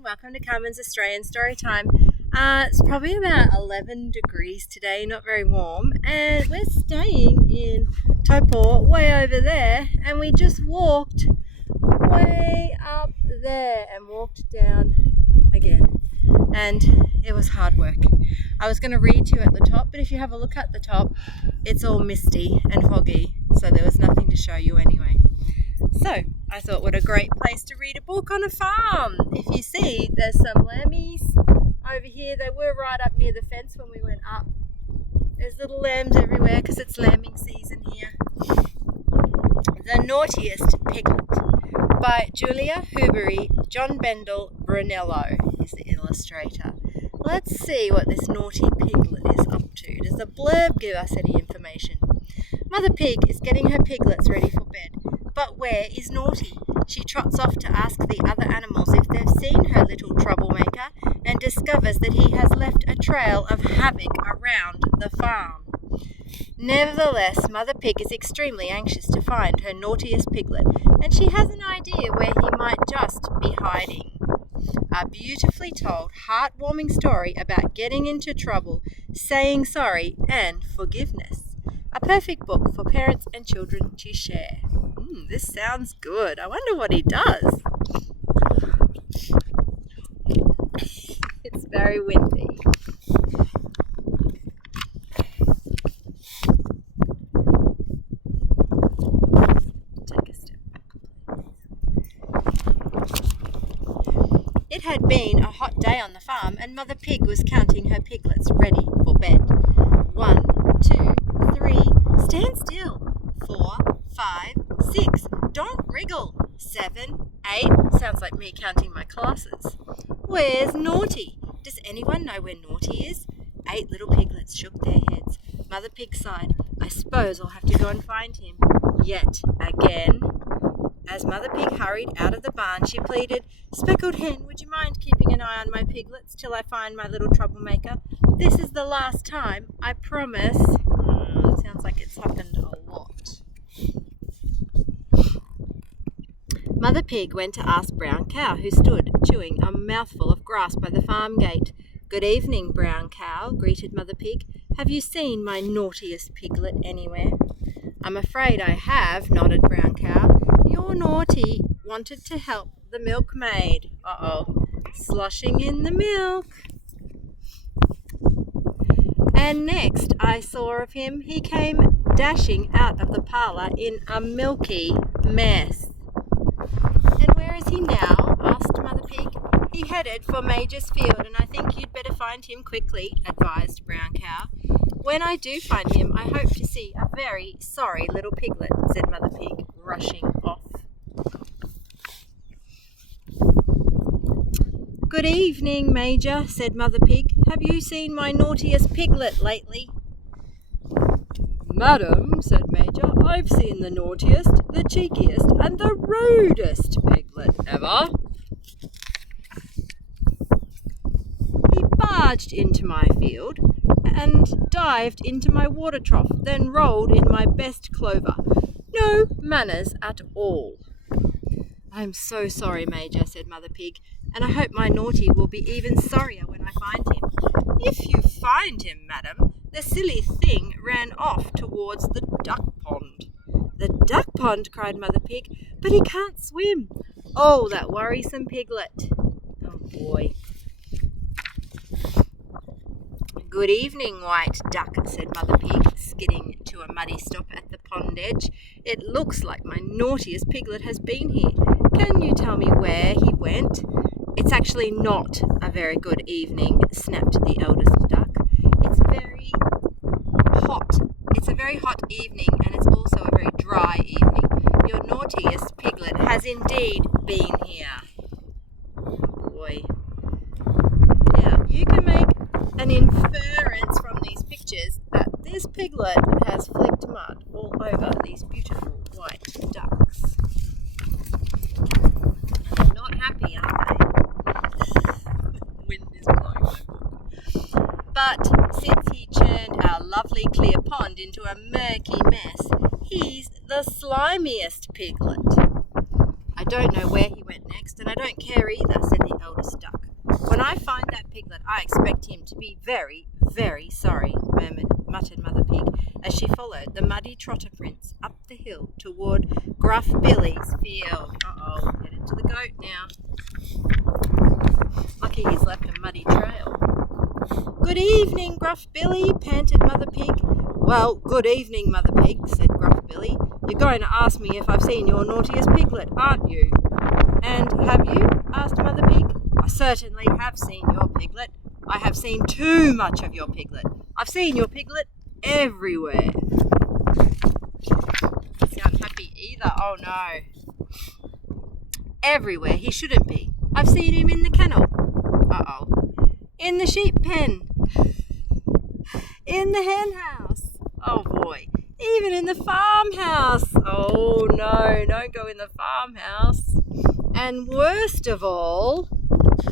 everyone, welcome to Carmen's Australian Storytime. It's probably about 11 degrees today, not very warm, and we're staying in Tauhara, way over there, and we just walked way up there and walked down again, and it was hard work. I was going to read to you at the top, but if you have a look at the top, it's all misty and foggy, so there was nothing to show you anyway. So I thought, what a great place to read a book on a farm. If you see, there's some lammies over here. They were right up near the fence when we went up. There's little lambs everywhere because it's lambing season here. The Naughtiest Piglet by Julia Hubery. John Bendel Brunello is the illustrator. Let's see what this naughty piglet is up to. Does the blurb give us any information? Mother Pig is getting her piglets ready for bed. But where is Naughty? She trots off to ask the other animals if they've seen her little troublemaker and discovers that he has left a trail of havoc around the farm. Nevertheless, Mother Pig is extremely anxious to find her naughtiest piglet, and she has an idea where he might just be hiding. A beautifully told, heartwarming story about getting into trouble, saying sorry, and forgiveness. A perfect book for parents and children to share. This sounds good. I wonder what he does. It's very windy. Take a step back, please. It had been a hot day on the farm, and Mother Pig was counting her piglets ready for bed. 1, 2, 3, stand still. 4, 5, 6, don't wriggle. 7, 8, sounds like me counting my classes. Where's Naughty? Does anyone know where Naughty is? 8 little piglets shook their heads. Mother Pig sighed. I suppose I'll have to go and find him. Yet again. As Mother Pig hurried out of the barn, she pleaded, Speckled Hen, would you mind keeping an eye on my piglets till I find my little troublemaker? This is the last time, I promise. Sounds like it's happened a lot. Mother Pig went to ask Brown Cow, who stood chewing a mouthful of grass by the farm gate. Good evening, Brown Cow, greeted Mother Pig. Have you seen my naughtiest piglet anywhere? I'm afraid I have, nodded Brown Cow. Your Naughty wanted to help the milkmaid. Sloshing in the milk. And next I saw of him, he came dashing out of the parlour in a milky mess. And where is he now? Asked Mother Pig. He headed for Major's field, and I think you'd better find him quickly, advised Brown Cow. When I do find him, I hope to see a very sorry little piglet, said Mother Pig, rushing off. Good evening, Major, said Mother Pig. Have you seen my naughtiest piglet lately? Madam, said Major, I've seen the naughtiest, the cheekiest, and the rudest piglet ever. He barged into my field and dived into my water trough, then rolled in my best clover. No manners at all. I'm so sorry, Major, said Mother Pig, and I hope my Naughty will be even sorrier when I find him. If you find him, madam, the silly thing ran off towards the duck pond. The duck pond, cried Mother Pig, but he can't swim. Oh, that worrisome piglet. Oh, boy. Good evening, White Duck, said Mother Pig, skidding to a muddy stop at the pond edge. It looks like my naughtiest piglet has been here. Can you tell me where he went? It's actually not a very good evening, snapped the eldest duck. It's a very hot evening, and it's also a very dry evening. Your naughtiest piglet has indeed been here. Oh boy. Now, you can make an inference from these pictures that this piglet has flicked mud all over these beautiful white ducks. And they're not happy, are they? The wind is blowing my book. But since he turned our lovely clear pond into a murky mess, he's the slimiest piglet. I don't know where he went next, and I don't care either, said the eldest duck. I expect him to be very, very sorry, muttered Mother Pig as she followed the muddy trotter prints up the hill toward Gruff Billy's field. Uh-oh, headed to the goat now. Lucky he's left a muddy trail. Good evening, Gruff Billy, panted Mother Pig. Well, good evening, Mother Pig, said Gruff Billy. You're going to ask me if I've seen your naughtiest piglet, aren't you? And have you? Asked Mother Pig. I certainly have seen your piglet. I have seen too much of your piglet. I've seen your piglet everywhere. Doesn't sound happy either. Oh no. Everywhere he shouldn't be. I've seen him in the kennel. Uh-oh. In the sheep pen. In the hen house. Oh boy. Even in the farmhouse. Oh no, don't go in the farmhouse. And worst of all,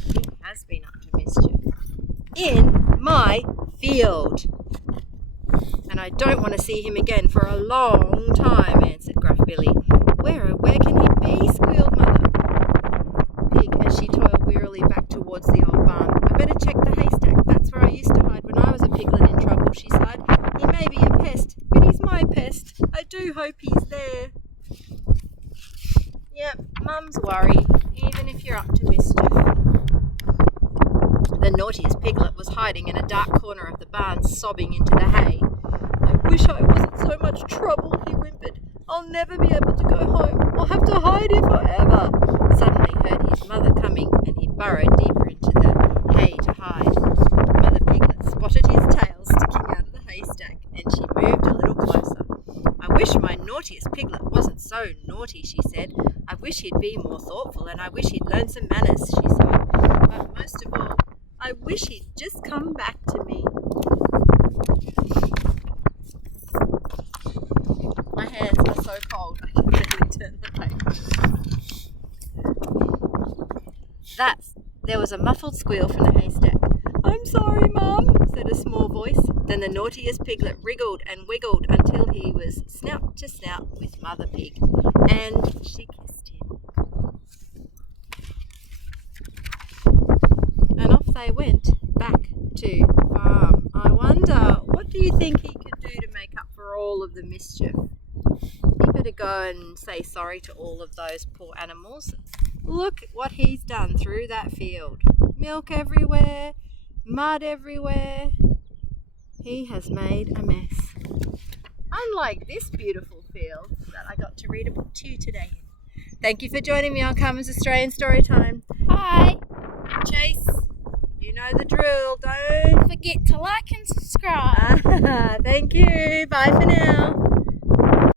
he has been up to mischief. In my field. And I don't want to see him again for a long time, answered Gruff Billy. Where can he be? Squealed Mother Pig as she toiled wearily back towards the old barn. I better check the haystack. That's where I used to hide when I was a piglet in trouble, she sighed. He may be a pest, but he's my pest. I do hope he's there. Yep, Mum's worried, even if you're up to mischief. The naughtiest piglet was hiding in a dark corner of the barn, sobbing into the hay. I wish I wasn't so much trouble, he whimpered. I'll never be able to go home. I'll have to hide here forever. Suddenly he heard his mother coming, and he burrowed deeper into the hay to hide. Mother Piglet spotted his tail sticking out of the haystack, and she moved a little closer. I wish my naughtiest piglet wasn't so naughty, she said. I wish he'd be more thoughtful, and I wish he'd learn some manners, she sighed. But most of all, I wish he'd just come back to me. My hands are so cold, I can barely turn the page. There was a muffled squeal from the haystack. I'm sorry, Mum, said a small voice. Then the naughtiest piglet wriggled and wiggled until he was snout to snout with Mother Pig, and she kissed him. And off they went back to the farm. I wonder, what do you think he could do to make up for all of the mischief? He better go and say sorry to all of those poor animals. Look what he's done through that field. Milk everywhere, mud everywhere. He has made a mess. Unlike this beautiful field that I got to read a book to you today. Thank you for joining me on Carmen's Australian Storytime. Hi. Chase, you know the drill. Don't Forget to like and subscribe. Thank you. Bye for now.